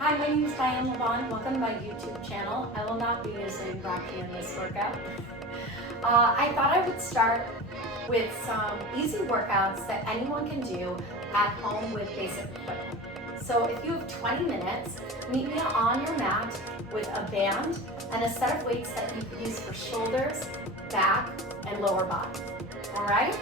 Hi, my name is Diane Levon. Welcome to my YouTube channel. I will not be using Rocky in this workout. I thought I would start with some easy workouts that anyone can do at home with basic equipment. So if you have 20 minutes, meet me on your mat with a band and a set of weights that you can use for shoulders, back, and lower body. All right?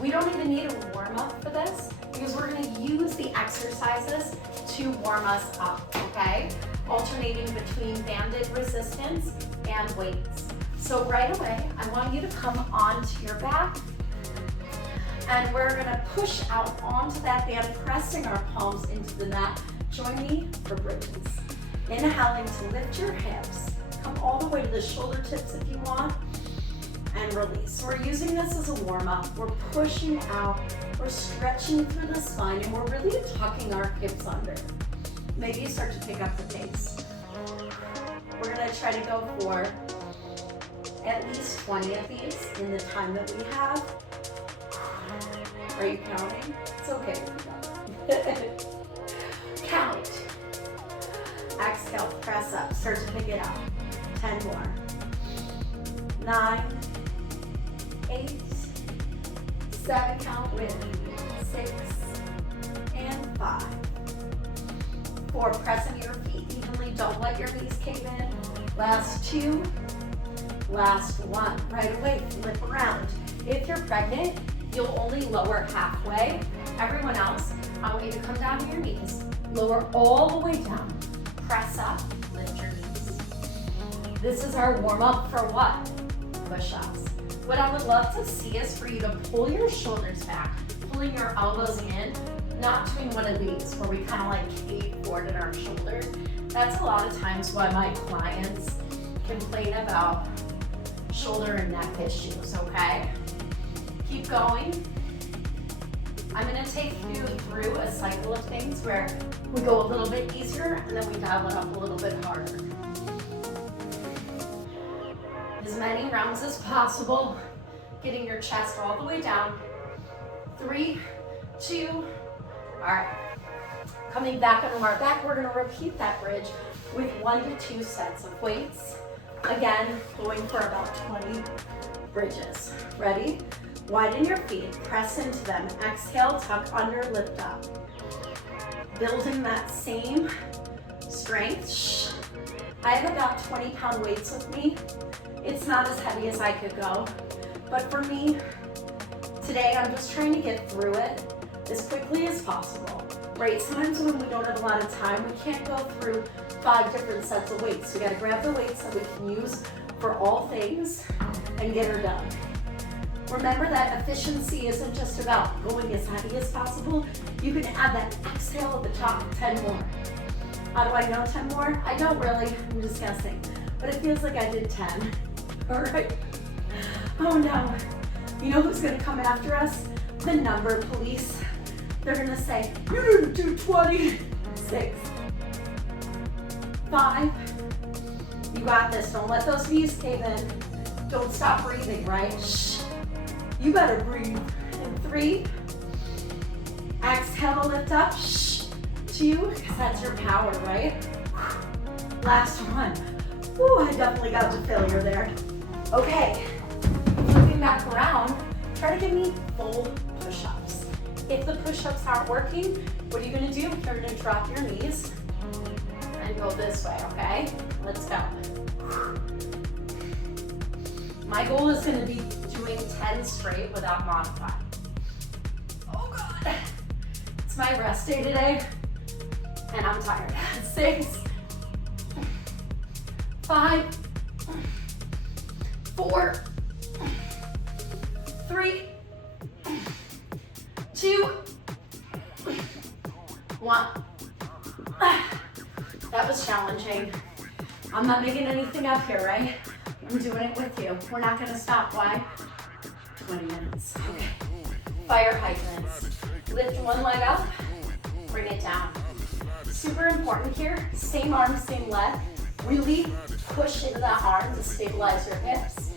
We don't even need a warm-up for this because we're going to use the exercises to warm us up, okay? Alternating between banded resistance and weights. So right away, I want you to come onto your back and we're gonna push out onto that band, pressing our palms into the mat. Join me for bridges. Inhaling to lift your hips. Come all the way to the shoulder tips if you want, and release. So we're using this as a warm-up. We're pushing out, we're stretching through the spine, and we're really tucking our hips under. Maybe you start to pick up the pace. We're gonna try to go for at least 20 of these in the time that we have. Are you counting? It's okay if you don't. Count. Exhale, press up, start to pick it up. 10 more. 9, 8, 7, count with 6, and 5. 4, press into your feet evenly, don't let your knees cave in. Last 2, last 1. Right away, flip around. If you're pregnant, you'll only lower halfway. Everyone else, I want you to come down to your knees, lower all the way down, press up, lift your knees. This is our warm-up for what? Push-ups. What I would love to see is for you to pull your shoulders back, pulling your elbows in, not doing one of these where we kind of like cave forward in our shoulders. That's a lot of times why my clients complain about shoulder and neck issues, okay? Keep going. I'm gonna take you through a cycle of things where we go a little bit easier and then we dial it up a little bit harder. As many rounds as possible, getting your chest all the way down. 3, 2, all right. Coming back onto our back, we're gonna repeat that bridge with 1 to 2 sets of weights. Again, going for about 20 bridges. Ready? Widen your feet, press into them. Exhale, tuck under, lift up. Building that same strength. I have about 20-pound weights with me. It's not as heavy as I could go, but for me, today I'm just trying to get through it as quickly as possible, right? Sometimes when we don't have a lot of time, we can't go through 5 different sets of weights. We gotta grab the weights that we can use for all things and get her done. Remember that efficiency isn't just about going as heavy as possible. You can add that exhale at the top, 10 more. How do I know 10 more? I don't really, I'm just guessing. But it feels like I did 10. All right. Oh no. You know who's gonna come after us? The number police. They're gonna say, you need to do 20. 6, 5. You got this, don't let those knees cave in. Don't stop breathing, right? Shh. You better breathe. And 3, exhale to lift up. Shh. 2, because that's your power, right? Last 1. Whew, I definitely got to failure there. Okay, flipping back around, try to give me full push-ups. If the push-ups aren't working, what are you gonna do? You're gonna drop your knees and go this way, okay? Let's go. My goal is gonna be doing 10 straight without modifying. Oh God. It's my rest day today, and I'm tired. 6, 5, 4, 3, 2, 1. That was challenging. I'm not making anything up here, right? I'm doing it with you. We're not gonna stop. Why? 20 minutes. Okay. Fire hydrants. Lift one leg up, bring it down. Super important here, same arm, same leg. Really push into that arm to stabilize your hips.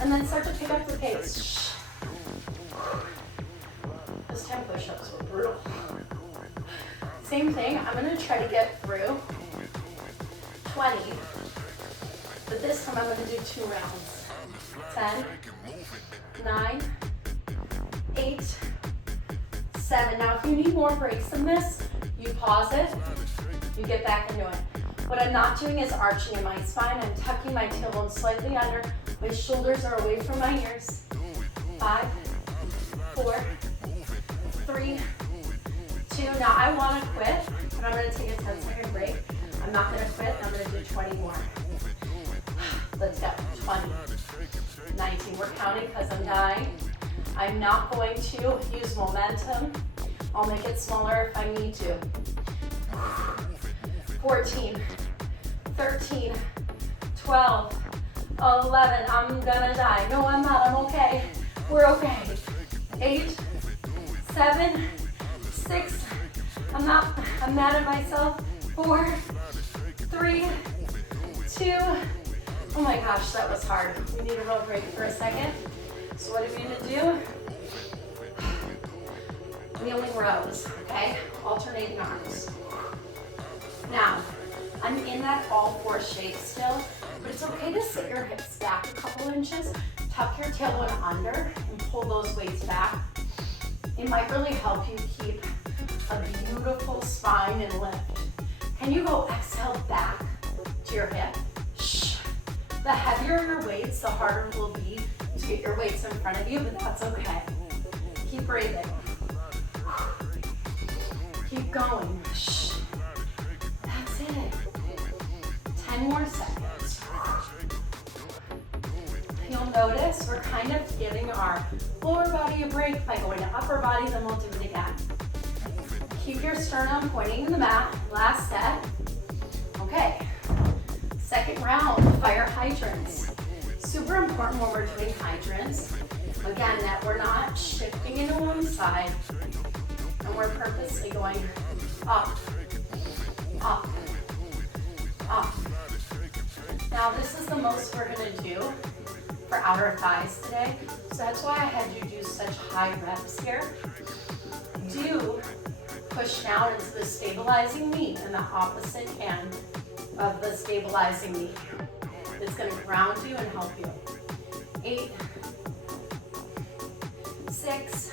And then start to pick up the pace. Those 10 push-ups were brutal. Same thing, I'm gonna try to get through 20, but this time I'm gonna do 2 rounds. 10, 9, 8, 7. Now if you need more breaks than this, you pause it, you get back into it. What I'm not doing is arching in my spine. I'm tucking my tailbone slightly under. My shoulders are away from my ears. 5, 4, 3, 2. Now I want to quit, but I'm going to take a 10-second break. I'm not going to quit. I'm going to do 20 more. Let's go. 20, 19. We're counting because I'm dying. I'm not going to use momentum. I'll make it smaller if I need to. 14, 13, 12, 11. I'm gonna die. No, I'm not. I'm okay. We're okay. 8, 7, 6. I'm mad at myself. 4, 3, 2. Oh my gosh, that was hard. We need a real break for a second. So what are we gonna do? Kneeling rows, okay? Alternating arms. Now, I'm in that all 4 shape still, but it's okay to sit your hips back a couple inches, tuck your tailbone under, and pull those weights back. It might really help you keep a beautiful spine and lift. Can you go exhale back to your hip? Shh. The heavier your weights, the harder it will be to get your weights in front of you, but that's okay. Keep breathing. Keep going. Shh. That's it. 10 more seconds. You'll notice we're kind of giving our lower body a break by going to upper body, then we'll do it again. Keep your sternum pointing to the mat. Last set. Okay. Second round, fire hydrants. Super important when we're doing hydrants. Again, that we're not shifting into one side, and we're purposely going up, up, up. Now this is the most we're gonna do for outer thighs today, so that's why I had you do such high reps here. Do push down into the stabilizing knee and the opposite hand of the stabilizing knee. It's gonna ground you and help you. 8, 6,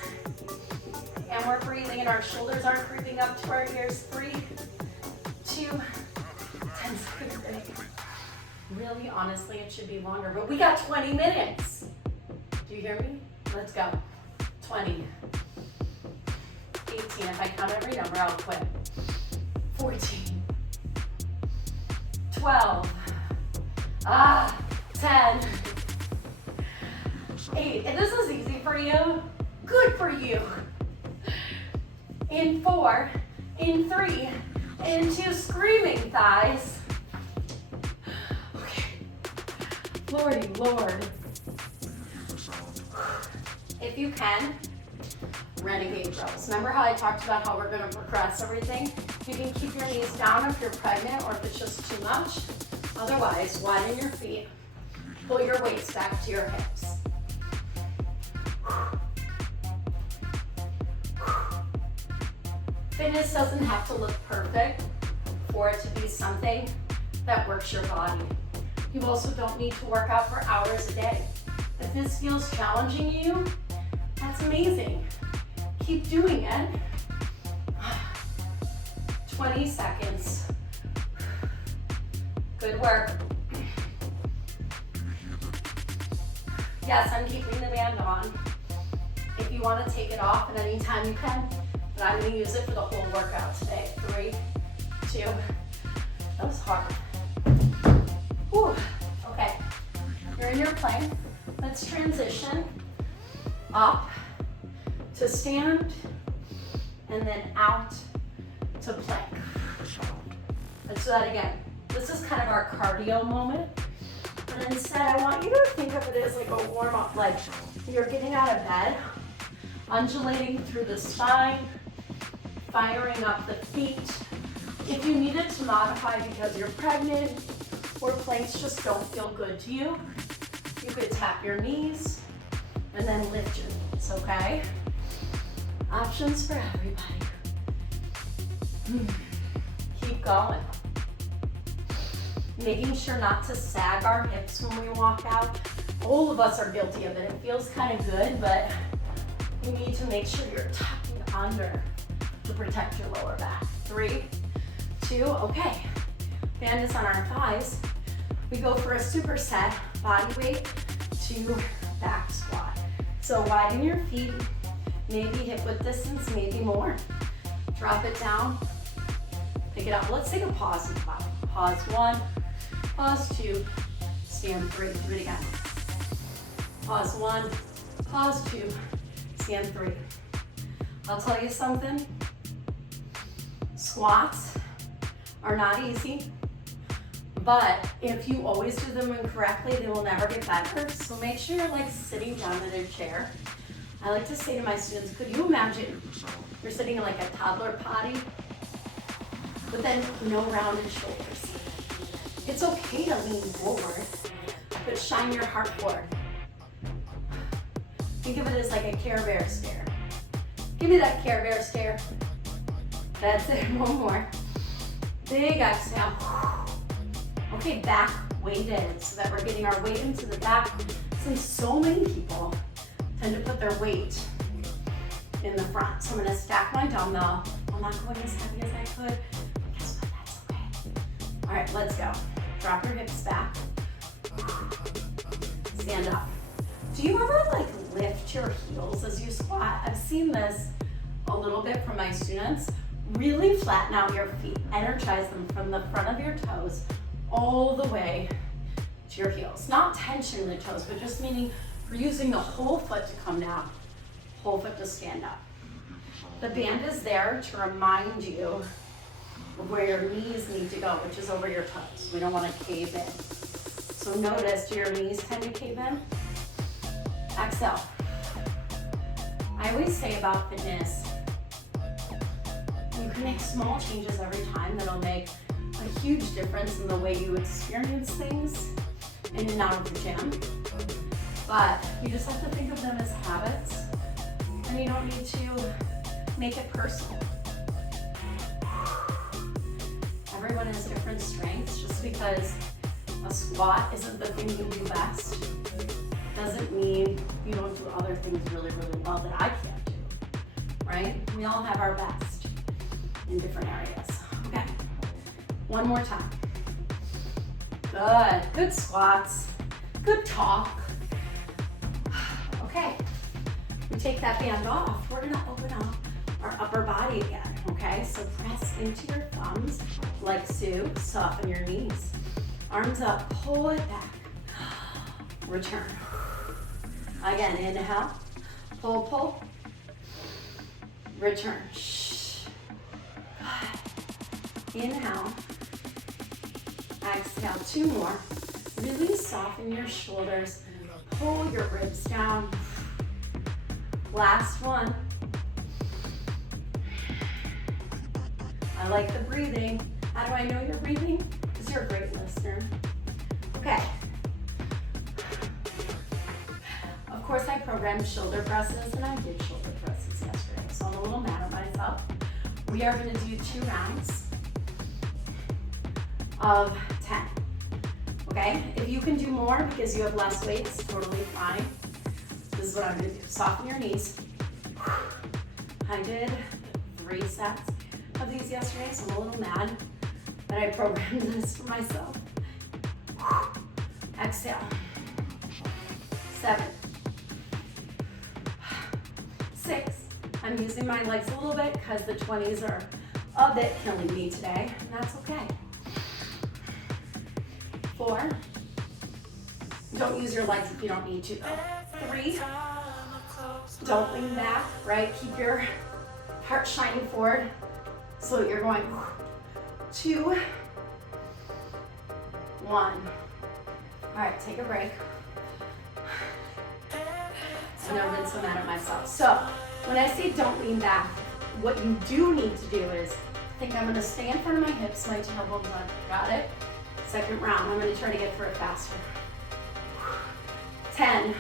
and we're breathing and our shoulders aren't creeping up to our ears. 3, 2, 10-second break. Really, honestly, it should be longer, but we got 20 minutes. Do you hear me? Let's go. 20, 18, if I count every number, I'll quit. 14, 12, 10, 8. If this is easy for you, good for you. In 4, in 3, in 2, screaming thighs. Okay. Lordy, Lord. If you can, renegade rows. Remember how I talked about how we're gonna progress everything? You can keep your knees down if you're pregnant or if it's just too much. Otherwise, widen your feet. Pull your weights back to your hips. Fitness doesn't have to look perfect for it to be something that works your body. You also don't need to work out for hours a day. If this feels challenging to you, that's amazing. Keep doing it. 20 seconds. Good work. Yes, I'm keeping the band on. If you want to take it off at any time, you can. But I'm going to use it for the whole workout today. 3, 2. That was hard. Whew. Okay. You're in your plank. Let's transition up to stand and then out to plank. Let's do that again. This is kind of our cardio moment. But instead, I want you to think of it as like a warm-up, like you're getting out of bed, undulating through the spine, firing up the feet. If you needed to modify because you're pregnant or planks just don't feel good to you, you could tap your knees and then lift your knees, okay? Options for everybody. Keep going. Making sure not to sag our hips when we walk out. All of us are guilty of it. It feels kind of good, but you need to make sure you're tucking under to protect your lower back. 3, 2, okay. Band is on our thighs. We go for a superset, body weight to back squat. So widen your feet, maybe hip width distance, maybe more. Drop it down, pick it up. Let's take a pause in the bottom. Pause 1, pause 2, stand 3. Do it again. Pause 1, pause 2, stand 3. I'll tell you something. Squats are not easy, but if you always do them incorrectly, they will never get better. So make sure you're like sitting down in a chair. I like to say to my students, could you imagine you're sitting in like a toddler potty, but then no rounded shoulders. It's okay to lean forward, but shine your heart forward. Think of it as like a Care Bear stare. Give me that Care Bear stare. That's it, one more. Big exhale. Okay, back weighted so that we're getting our weight into the back, since so many people tend to put their weight in the front. So I'm gonna stack my dumbbell. I'm not going as heavy as I could. Guess what, that's okay. All right, let's go. Drop your hips back. Stand up. Do you ever like lift your heels as you squat? I've seen this a little bit from my students. Really flatten out your feet. Energize them from the front of your toes all the way to your heels. Not tension in the toes, but just meaning we're using the whole foot to come down, whole foot to stand up. The band is there to remind you of where your knees need to go, which is over your toes. We don't want to cave in. So notice, do your knees tend to cave in? Exhale. I always say about fitness, you can make small changes every time that'll make a huge difference in the way you experience things in and out of the gym. But you just have to think of them as habits, and you don't need to make it personal. Everyone has different strengths. Just because a squat isn't the thing you do best doesn't mean you don't do other things really, really well that I can't do, right? We all have our best in different areas. Okay, one more time. Good, good squats, good talk. Okay, we take that band off. We're gonna open up our upper body again, okay? So press into your thumbs like Sue, soften your knees. Arms up, pull it back. Return. Again, inhale, pull, pull. Return. Inhale, exhale, 2 more. Really soften your shoulders, pull your ribs down. Last one. I like the breathing. How do I know you're breathing? Because you're a great listener. Okay. Of course, I programmed shoulder presses, and I did shoulder presses yesterday, so I'm a little mad at myself. We are going to do 2 rounds of 10. Okay? If you can do more because you have less weight, it's totally fine. This is what I'm going to do. Soften your knees. I did 3 sets of these yesterday, so I'm a little mad that I programmed this for myself. Exhale. 7. 6. I'm using my legs a little bit because the 20s are a bit killing me today, and that's okay. 4. Don't use your legs if you don't need to though. 3. Don't lean back, right? Keep your heart shining forward. So you're going 2, 1. All right, take a break. I've never been so mad at myself. So when I say don't lean back, what you do need to do is think I'm gonna stay in front of my hips, my tailbone's up. Got it? Second round, I'm gonna try to get through it faster. 10,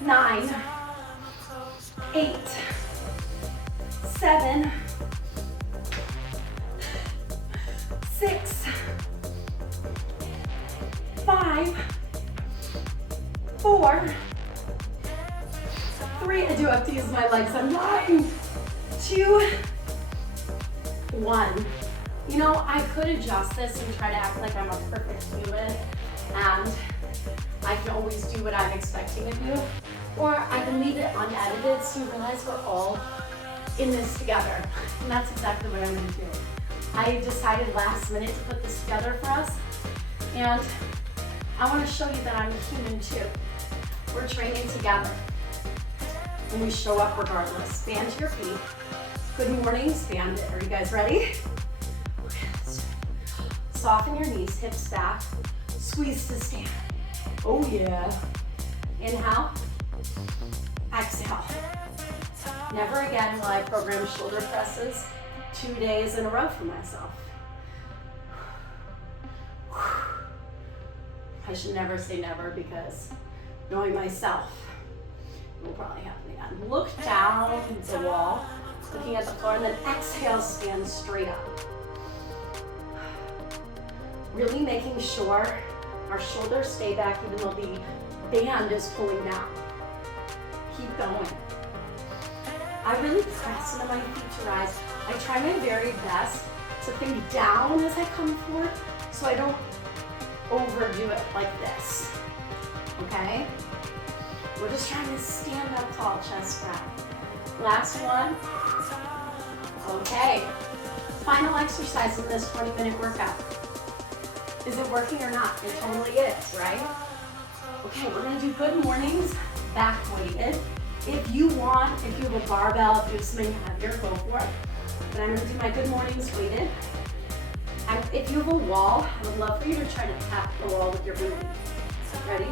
9, 8, 7, 6, 5, 4, 3. I do have to use my legs. I'm 9, 2, 1. You know, I could adjust this and try to act like I'm a perfect human and I can always do what I'm expecting of you. Or I can leave it unedited so you realize we're all in this together. And that's exactly what I'm gonna do. I decided last minute to put this together for us. And I wanna show you that I'm a human too. We're training together. And we show up regardless. Stand to your feet. Good morning, stand it. Are you guys ready? Okay, soften your knees, hips back. Squeeze to stand. Oh yeah. Inhale. Exhale. Never again will I program shoulder presses 2 days in a row for myself. I should never say never because knowing myself, it will probably happen again. Look down the wall, looking at the floor, and then exhale, stand straight up. Really making sure our shoulders stay back even though the band is pulling down. Keep going. I really press into my feet to rise. I try my very best to think down as I come forward so I don't overdo it like this, okay? We're just trying to stand up tall, chest flat. Last one. Okay. Final exercise in this 20-minute workout. Is it working or not? It totally is, right? Okay, we're gonna do good mornings, back weighted. If you want, if you have a barbell, if you have something heavier, go for it. But I'm gonna do my good mornings weighted. And if you have a wall, I would love for you to try to tap the wall with your booty. Ready?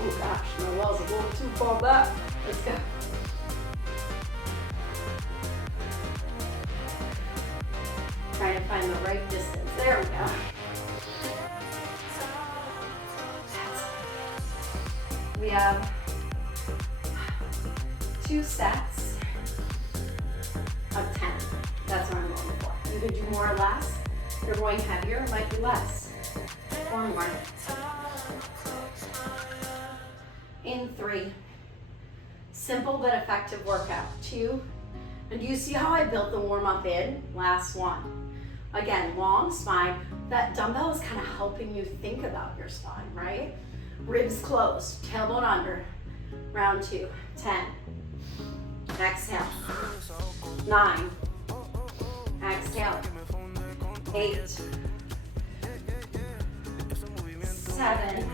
Oh gosh, my wall's a little too far back. Let's go. Trying to find the right distance. There we go. We have 2 sets of 10. That's what I'm going for. You could do more or less. If you're going heavier, it might be less or more. In 3. Simple but effective workout. 2. And you see how I built the warm-up in? Last one. Again, long spine. That dumbbell is kind of helping you think about your spine, right? Ribs closed, tailbone under. Round 2, 10. Exhale. 9. Exhale. 8. 7.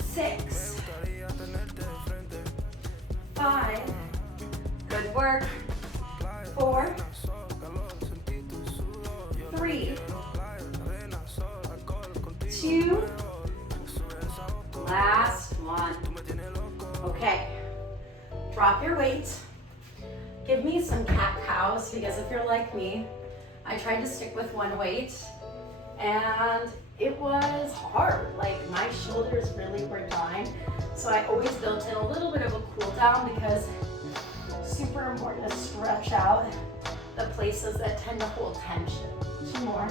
6. 5. Good work. 4. 3. 2. Last one. Okay. Drop your weight. Give me some cat-cows because if you're like me, I tried to stick with one weight and it was hard. Like my shoulders really were dying. So I always built in a little bit of a cool down because it's super important to stretch out the places that tend to hold tension. 2 more.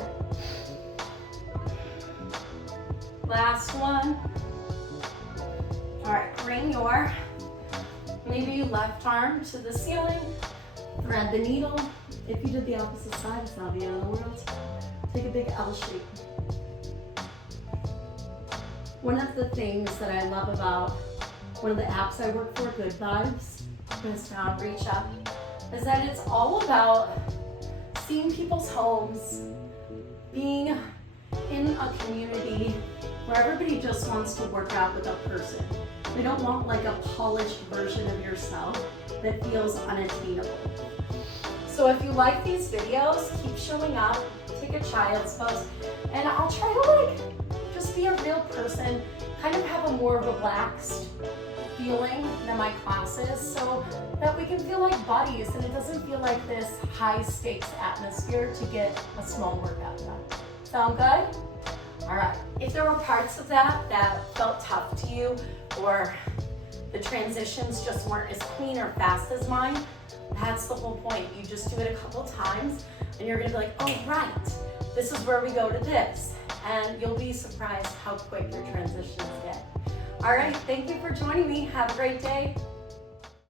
Last one. All right, bring your maybe left arm to the ceiling, thread the needle. If you did the opposite side, it's not the end of the world. Take a big L shape. One of the things that I love about one of the apps I work for, Good Vibes, press down, reach up, is that it's all about seeing people's homes, being in a community where everybody just wants to work out with a person. They don't want like a polished version of yourself that feels unattainable. So if you like these videos, keep showing up, take a child's pose, and I'll try to like just be a real person, kind of have a more relaxed feeling than my classes so that we can feel like buddies and it doesn't feel like this high stakes atmosphere to get a small workout done. Sound good? All right, if there were parts of that that felt tough to you or the transitions just weren't as clean or fast as mine, That's the whole point. You just do it a couple times and you're gonna be like, oh right, this is where we go to this. And you'll be surprised how quick your transitions get. All right, thank you for joining me. Have a great day.